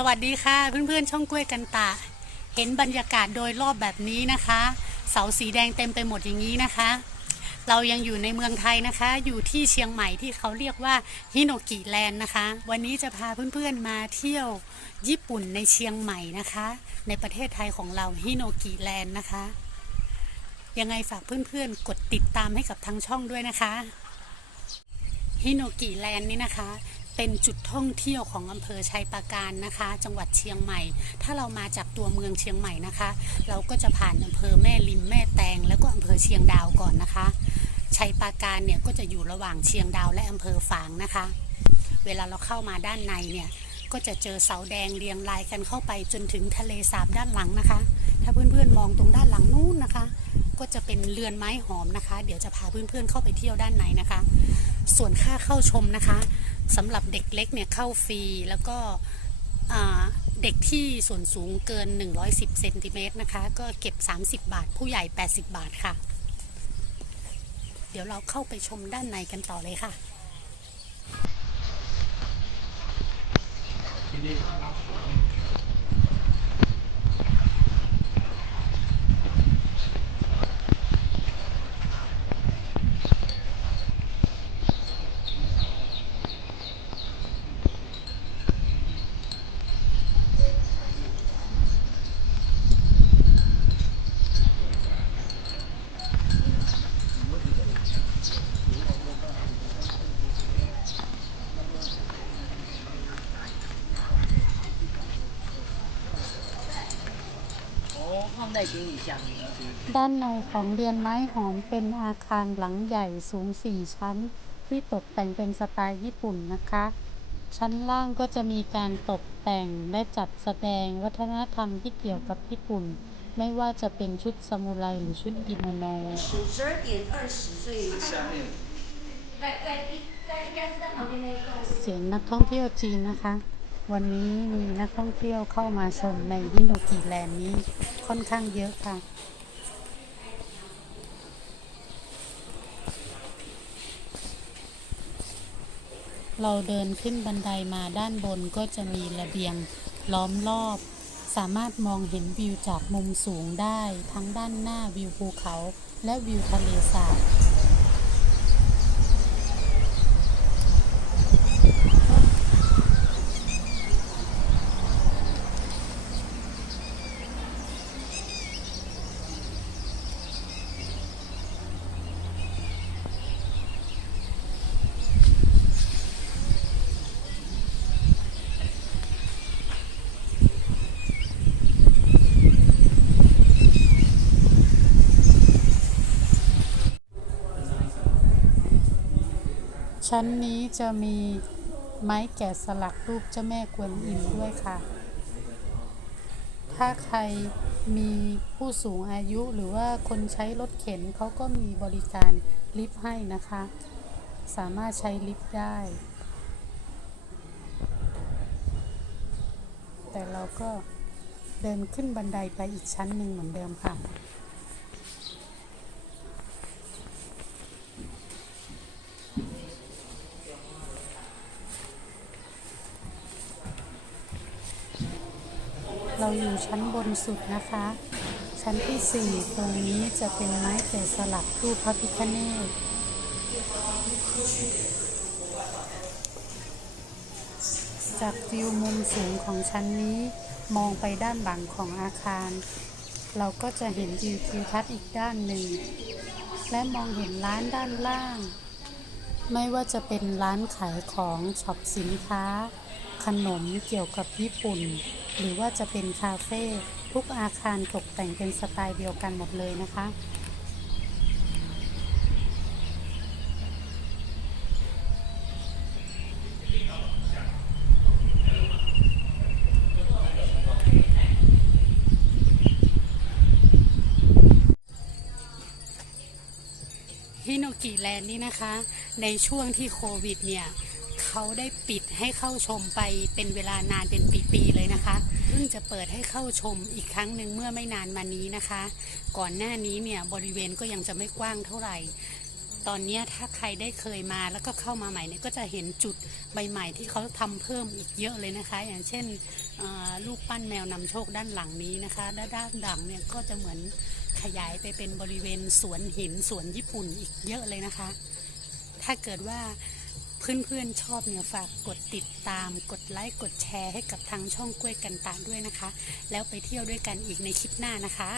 สวัสดีค่ะเพื่อนๆ ช่องกล้วยกันตะเห็นบรรยากาศโดยรอบแบบนี้นะคะ เสาสีแดงเต็มไปหมดอย่างนี้นะคะ เรายังอยู่ในเมืองไทยนะคะ อยู่ที่เชียงใหม่ที่เขาเรียกว่าฮิโนกิแลนด์นะคะ วันนี้จะพาเพื่อนๆมาเที่ยวญี่ปุ่นในเชียงใหม่นะคะ ในประเทศไทยของเราฮิโนกิแลนด์นะคะ ยังไงฝากเพื่อนๆ กดติดตามให้กับทางช่องด้วยนะคะฮิโนกิแลนด์นี่นะคะ เป็นจุดท่องเที่ยวของอำเภอชัยปราการนะคะ จังหวัดเชียงใหม่ ถ้าเรามาจากตัวเมืองเชียงใหม่นะคะ เราก็จะผ่านอำเภอแม่ริมแม่แตง แล้วก็อำเภอเชียงดาวก่อนนะคะชัยปราการเนี่ยก็จะอยู่ระหว่างเชียงดาวและอำเภอฝางนะคะ เวลาเราเข้ามาด้านในเนี่ยก็จะเจอเสาแดงเรียงรายกันเข้าไปจนถึงทะเลสาบด้านหลังนะคะ ถ้าเพื่อนๆมองตรงด้านหลังนู้นนะคะ ก็จะเป็นเรือนไม้หอมนะคะ เดี๋ยวจะพาเพื่อนๆเข้าไปเที่ยวด้านในนะคะ ส่วนค่าเข้าชมนะคะสำหรับเด็กเล็กเนี่ยเข้าฟรีแล้วก็เด็กที่ส่วนสูงเกิน 110เซนติเมตรนะคะ ก็เก็บ 30 บาท ผู้ใหญ่ 80 บาทค่ะ เดี๋ยวเราเข้าไปชมด้านในกันต่อเลยค่ะ ด้านในของเรียนไม้หอมเป็นอาคารหลังใหญ่สูงสี่ชั้น ที่ตกแต่งเป็นสไตล์ญี่ปุ่นนะคะ ชั้นล่างก็จะมีการตกแต่งและจัดแสดงวัฒนธรรมที่เกี่ยวกับญี่ปุ่น ไม่ว่าจะเป็นชุดซามูไรหรือชุดกิโมโนเสียงนักท่องเที่ยวจีนนะคะ วันนี้มีนักท่องเที่ยวเข้ามาชมในฮิโนกิแลนด์นี้ค่อนข้างเยอะค่ะ เราเดินขึ้นบันไดมาด้านบนก็จะมีระเบียงล้อมรอบ สามารถมองเห็นวิวจากมุมสูงได้ ทั้งด้านหน้าวิวภูเขาและวิวทะเลสาบ ชั้นนี้จะมีไม้แกะสลักรูปเจ้าแม่กวนอิมด้วยค่ะ ถ้าใครมีผู้สูงอายุหรือว่าคนใช้รถเข็นเขาก็มีบริการลิฟต์ให้นะคะ สามารถใช้ลิฟต์ได้ แต่เราก็เดินขึ้นบันไดไปอีกชั้นหนึ่งเหมือนเดิมค่ะ เราอยู่ชั้นบนสุดนะคะ ชั้นที่สี่ตรงนี้จะเป็นไม้แกะสลักรูปพระพิฆเนศจากวิวมุมสูงของชั้นนี้มองไปด้านหลังของอาคาร เราก็จะเห็นวิวทิวทัศน์อีกด้านหนึ่ง และมองเห็นร้านด้านล่าง ไม่ว่าจะเป็นร้านขายของช็อปสินค้า ขนมเกี่ยวกับญี่ปุ่น หรือว่าจะเป็นคาเฟ่ทุกอาคารตกแต่งเป็นสไตล์เดียวกันหมดเลยนะคะ ฮิโนกิแลนด์นี่นะคะ ในช่วงที่โควิดเนี่ย เขาได้ปิดให้เข้าชมไปเป็นเวลานานเป็นปีๆเลยนะคะ เพิ่งจะเปิดให้เข้าชมอีกครั้งหนึ่งเมื่อไม่นานมานี้นะคะ ก่อนหน้านี้เนี่ยบริเวณก็ยังจะไม่กว้างเท่าไหร่ ตอนนี้ถ้าใครได้เคยมาแล้วก็เข้ามาใหม่เนี่ยก็จะเห็นจุดใบใหม่ที่เขาทำเพิ่มอีกเยอะเลยนะคะ อย่างเช่นลูกปั้นแมวนำโชคด้านหลังนี้นะคะและด้านหลังเนี่ยก็จะเหมือนขยายไปเป็นบริเวณสวนหินสวนญี่ปุ่นอีกเยอะเลยนะคะ ถ้าเกิดว่า เพื่อนๆชอบเนี่ยฝากกดติดตาม กดไลค์กดแชร์ให้กับทางช่องกล้วยกันตาด้วยนะคะ แล้วไปเที่ยวด้วยกันอีกในคลิปหน้านะคะ